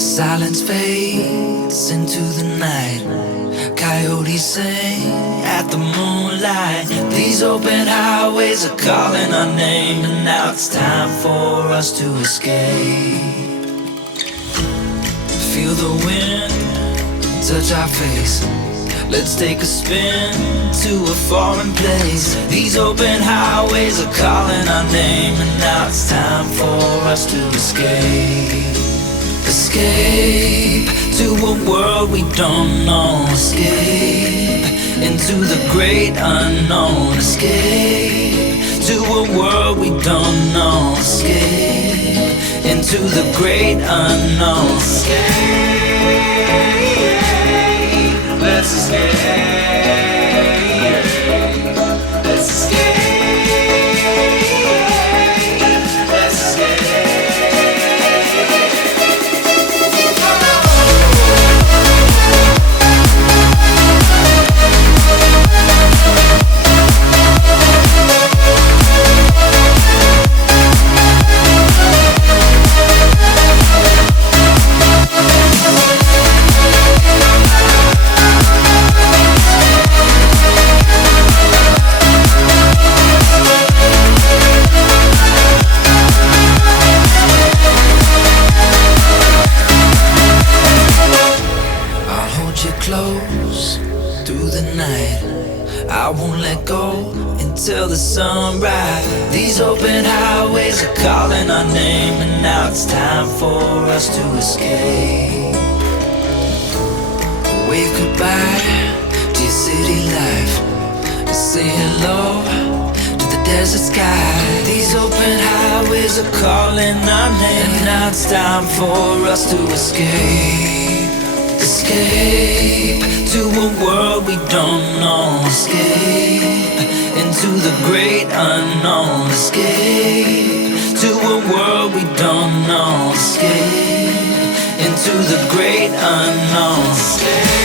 Silence fades into the night. Coyotes sing at the moonlight. These open highways are calling our name, and now it's time for us to escape. Feel the wind touch our face. Let's take a spin to a foreign place. These open highways are calling our name, and now it's time for us to escape. Escape to a world we don't know. Escape into the great unknown. Escape to a world we don't know. Escape into the great unknown. Escape, let's escape. Let's escape. Till the sunrise. These open highways are calling our name, and now it's time for us to escape. Wave goodbye to your city life, and say hello to the desert sky. These open highways are calling our name, and now it's time for us to escape. Escape to a world we don't know. Escape into the great unknown. Escape to a world we don't know. Escape into the great unknown. Escape.